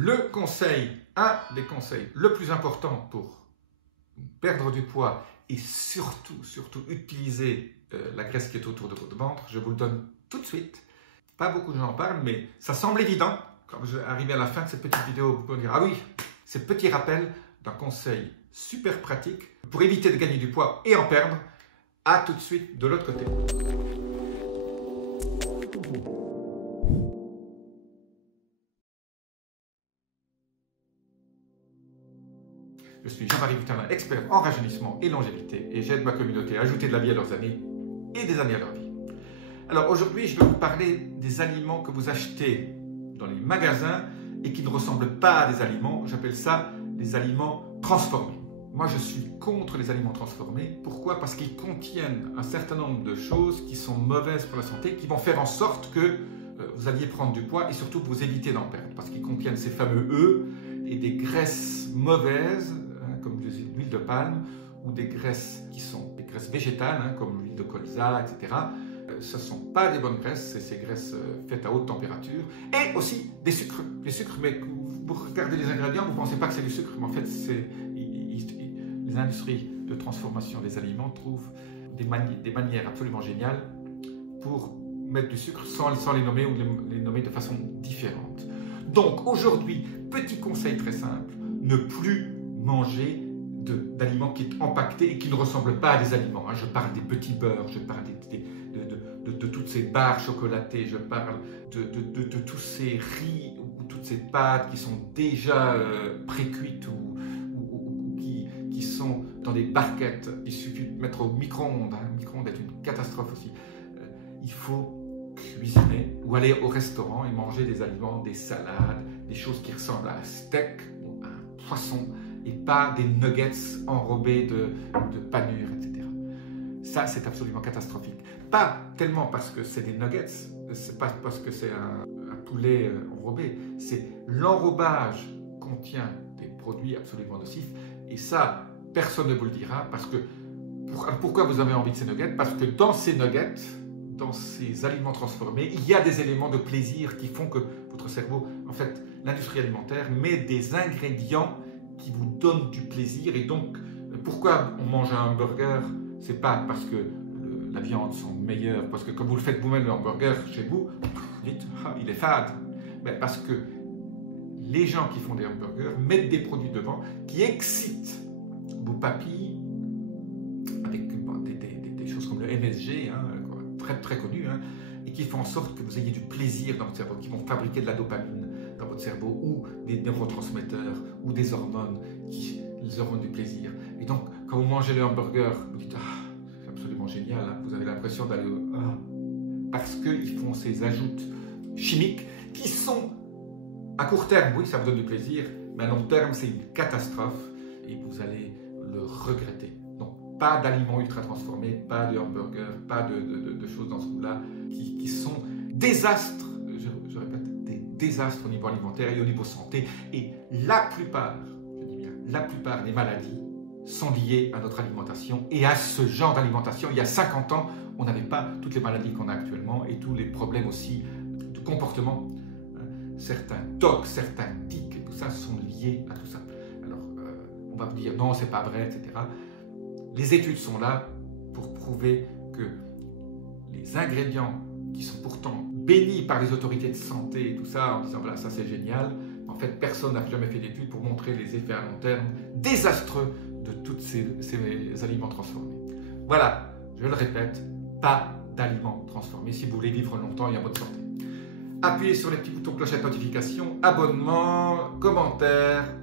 Un des conseils le plus important pour perdre du poids et surtout utiliser la graisse qui est autour de votre ventre, je vous le donne tout de suite. Pas beaucoup de gens en parlent, mais ça semble évident. Quand vous arrivez à la fin de cette petite vidéo, vous pouvez dire « Ah oui, ce petit rappel d'un conseil super pratique pour éviter de gagner du poids et en perdre. » À tout de suite de l'autre côté. Je suis Jean-Marie Butalin, expert en rajeunissement et longévité, et j'aide ma communauté à ajouter de la vie à leurs années et des années à leur vie. Alors aujourd'hui, je vais vous parler des aliments que vous achetez dans les magasins et qui ne ressemblent pas à des aliments. J'appelle ça des aliments transformés. Moi, je suis contre les aliments transformés. Pourquoi? Parce qu'ils contiennent un certain nombre de choses qui sont mauvaises pour la santé, qui vont faire en sorte que vous alliez prendre du poids et surtout vous évitez d'en perdre. Parce qu'ils contiennent ces fameux E et des graisses mauvaises, comme l'huile de palme, ou des graisses qui sont des graisses végétales, comme l'huile de colza, etc. Ce ne sont pas des bonnes graisses, c'est ces graisses faites à haute température. Et aussi des sucres. Les sucres, mais vous regardez les ingrédients, vous ne pensez pas que c'est du sucre, mais en fait, les industries de transformation des aliments trouvent des manières absolument géniales pour mettre du sucre sans les nommer ou les nommer de façon différente. Donc aujourd'hui, petit conseil très simple, ne plus manger d'aliments qui sont empaquetés et qui ne ressemblent pas à des aliments. Je parle des petits beurres, je parle de toutes ces barres chocolatées, je parle de tous ces riz ou toutes ces pâtes qui sont déjà pré-cuites ou qui sont dans des barquettes. Il suffit de mettre au micro-ondes. Le micro-ondes est une catastrophe aussi. Il faut cuisiner ou aller au restaurant et manger des aliments, des salades, des choses qui ressemblent à un steak ou à un poisson et pas des nuggets enrobés de panure, etc. Ça, c'est absolument catastrophique. Pas tellement parce que c'est des nuggets, c'est pas parce que c'est un poulet enrobé, c'est l'enrobage contient des produits absolument nocifs et ça, personne ne vous le dira parce que pourquoi vous avez envie de ces nuggets? Parce que dans ces nuggets, dans ces aliments transformés, il y a des éléments de plaisir qui font que votre cerveau, en fait, l'industrie alimentaire met des ingrédients qui vous donnent du plaisir. Et donc, pourquoi on mange un hamburger? C'est pas parce que la viande sont meilleures, parce que comme vous le faites vous-même le hamburger chez vous, vous dites ah, il est fade. Mais parce que les gens qui font des hamburgers mettent des produits devant qui excitent vos papilles avec des choses comme le MSG, très connu, et qui font en sorte que vous ayez du plaisir dans votre cerveau, qui vont fabriquer de la dopamine dans votre cerveau, ou des neurotransmetteurs, ou des hormones, les hormones du plaisir. Et donc, quand vous mangez le hamburger, vous dites ah, c'est absolument génial, vous avez l'impression d'aller parce qu'ils font ces ajouts chimiques qui sont, à court terme, oui, ça vous donne du plaisir, mais à long terme, c'est une catastrophe, et vous allez le regretter. Donc, pas d'aliments ultra transformés, pas de hamburgers, pas de choses dans ce goût-là, qui sont désastres, je répète, des désastres au niveau alimentaire et au niveau santé. Et la plupart, je dis bien, la plupart des maladies sont liées à notre alimentation et à ce genre d'alimentation. Il y a 50 ans, on n'avait pas toutes les maladies qu'on a actuellement et tous les problèmes aussi de comportement. Certains tocs, certains tics, et tout ça sont liés à tout ça. Alors, on va vous dire non, c'est pas vrai, etc. Les études sont là pour prouver que les ingrédients qui sont pourtant bénis par les autorités de santé et tout ça, en disant voilà, ça c'est génial, en fait personne n'a jamais fait d'études pour montrer les effets à long terme désastreux de tous ces aliments transformés. Voilà, je le répète, pas d'aliments transformés si vous voulez vivre longtemps et en bonne santé. Appuyez sur les petits boutons clochette notification, abonnement, commentaire,